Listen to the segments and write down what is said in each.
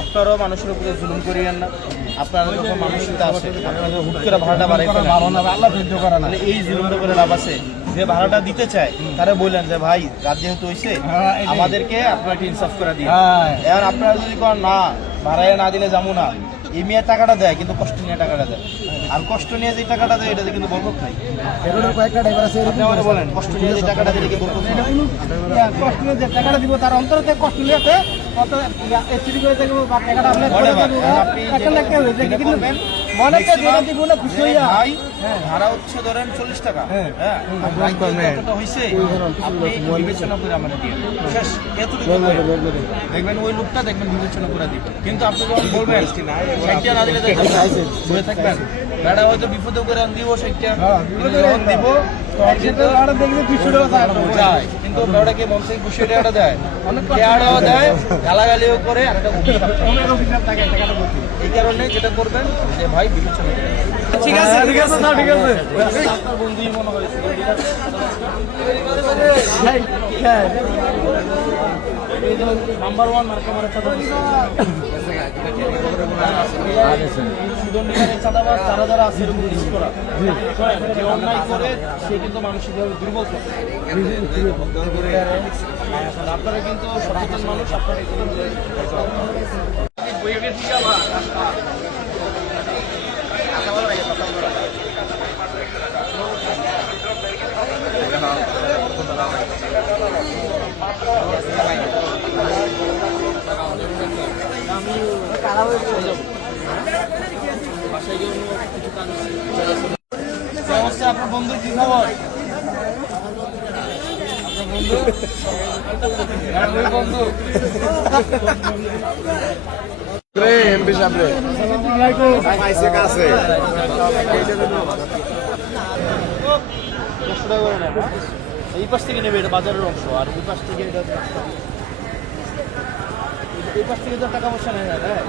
আপনারাও মানুষের উপরে জুলুম করিয়েন না। আপনারা যখন মানুষের আসে আপনারা হুট করে ভাড়াটা বাড়াই ফেলেন, এই জুলুমটা করে লাভ আছে। যে ভাড়াটা দিতে চায় তারা বললেন যে ভাই রাত যেহেতু হয়েছে আমাদেরকে আপনারা একটা ইনসাফ করে দিন। এবার আপনারা যদি করেন না ভাড়ায় না দিলে যাবো না, এই মেয়ের টাকাটা দেয় কিন্তু কষ্ট নিয়ে টাকাটা দেয়, আর কষ্ট নিয়ে যে টাকাটা দেয় এটাতে কিন্তু বরকত নাই। কয়েকটা ড্রাইভার আছে আপনি আমাকে বলেন কষ্ট নিয়ে যে টাকাটা দিলে কি বরকত নাই? কষ্ট নিয়ে যে টাকাটা দিব তার অন্তর থেকে কষ্ট নিয়েছে কত চুরি করে থাকবো বা টাকাটা আপনি একটা লেখা হয়েছে কিন্তু মনে করে যেটা দিব না খুশি হয়ে ভাই ভাড়া হচ্ছে ধরেন 40 টাকা, হ্যাঁ কতটা হইছে আপনি বিবেচনা করে আমাদের দিয়ে শেষ এতটুকু দেখবেন ওই লোকটা দেখবেন বিবেচনা করে দিবে। কিন্তু আপনি যখন বলবেন সেইটা না দিলে বলে থাকবেন গাড়া হয়তো বিপদে করে দিব সেইটা যখন দিব যায় কিন্তু ওটাকে মন থেকে খুশি টাকাটা দেয়, অনেক টাকাটাও দেয়, গালাগালিও করে আর একটা অভিশাপ থাকে। এই কারণে যেটা করবেন যে ভাই বিবেচনা করে ঠিক আছে ঠিক আছে না ঠিক আছে আপনার বন্ধুই মনে হয় নাম্বার 1 মার্কা মারা চাঁদাবাজ যারা যারা আছে এরকম লিস্ট করা, যে অন্যায় করে সে কিন্তু মানসিকভাবে দুর্বল থাকে। আপনারা কিন্তু সচেতন মানুষ, আপনারা আপনার বন্ধুর কি খবর? বন্ধু এমপি সাহেব এই পাশ থেকে নেবে, এটা বাজারের অংশ, আর এই পাশ থেকে এটা এই পাশ থেকে তো টাকা পয়সা নেই। হ্যাঁ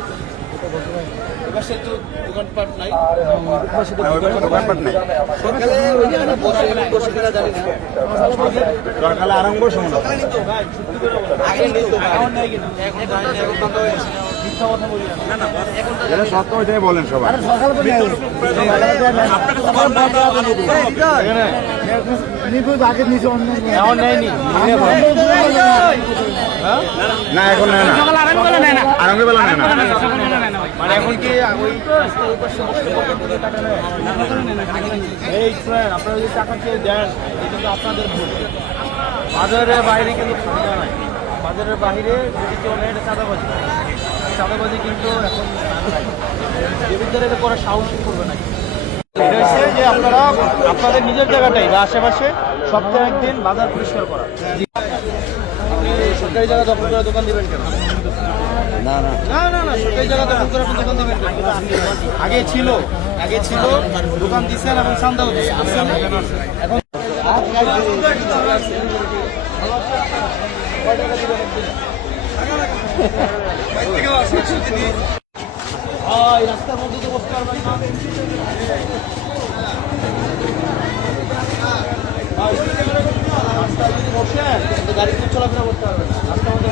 এপাশে তো দোকানপাট নাই, সকালে আরম্ভ সময় মিথ্যা কথা বলি না, সত্য ওইটাই বলেন সবাই। না এখন নেয় না, আরঙ্গে বেলা নেয় না, মানে এখন কি ওই টাকা নেয়? এই আপনারা যদি টাকা খেয়ে দেন এটা কিন্তু আপনাদের ভুল। বাজারের বাইরে কিন্তু সুবিধা নাই, বাজারের বাইরে যদি কেউ নেয় এটা চাঁদাবাজি, চাঁদাবাজি কিন্তু এখন দেবীদের এটা করে সাহসই করবে না। এটা হচ্ছে যে আপনারা আপনাদের নিজের জায়গাটাই বা আশেপাশে সপ্তাহে একদিন বাজার পরিষ্কার করা। আপনি সরকারি জায়গা দখল করে দোকান দিবেন কেন? না না না না না সরকারি জায়গা দখল করে দোকান দিবেন কেন? আগে ছিল দোকান দিচ্ছেন এবং চান্দাও দিচ্ছেন, এখন রাস্তার মধ্যে তো বসতে পারবেন না, রাস্তা যদি বসেন গাড়ি তো চলাফেরা করতে পারবেন না, রাস্তার মধ্যে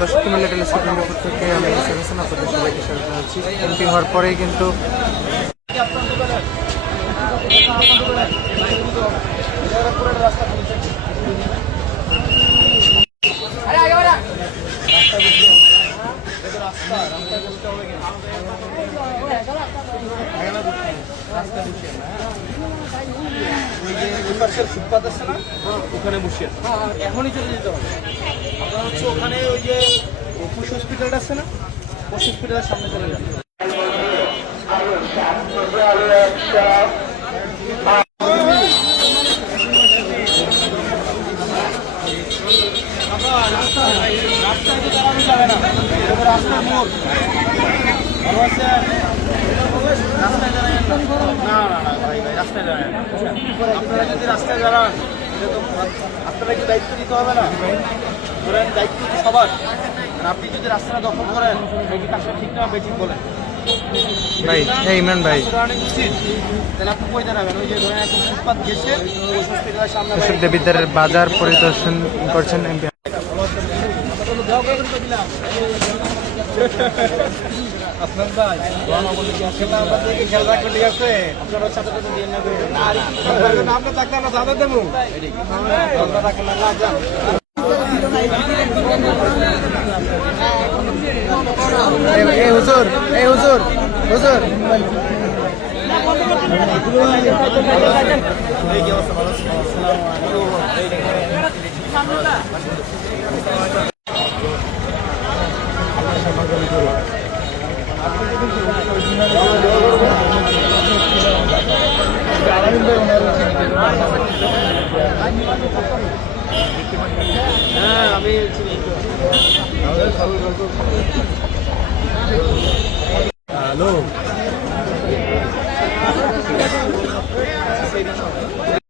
দর্শক কুমিল্লা টেলিভিশনের উপর থেকে আমি সেভেন আপনাদের সবাইকে স্বাগত জানাচ্ছি। এমপি হওয়ার পরেই কিন্তু ফুটপাত আছে না ওখানে বসে এখনই চলে যেতে হবে। আপনার হচ্ছে ওখানে ওই যে পশু হসপিটালটা আছে না, পশু হসপিটালের সামনে চলে যাবে। রাস্তায় তো দাঁড়ানো যাবে না, রাস্তার মোড় ভালো আছে, রাস্তায় দাঁড়ায় না না না ভাই ভাই রাস্তায় দাঁড়ায় না। আপনারা যদি রাস্তায় দাঁড়ান এটা তো আপনারা কি দায়িত্ব নিতে হবে না? ধরেন দায়িত্ব তো সবার, আর আপনি যদি রাস্তাটা দখল করেন এই কাজটা ঠিক না বেঠিক বলেন ভাই ইমরান ভাই উচিত, তাহলে আপনি কই দাঁড়াবেন? ওই যে ধরেন এখন ফুটপাত গেছে হসপিটালের সামনে দেবীদের বাজার পরিদর্শন করছেন এমপি। আপনার ভাই খেয়াল রাখবেন ঠিক আছে আপনার সাথে সাথে দিয়ে নেবে আপনি থাকতে আমরা সাথে দেবো এই হুজুর হুজুর কি অবস্থা ভালো হ্যাঁ আমি হ্যালো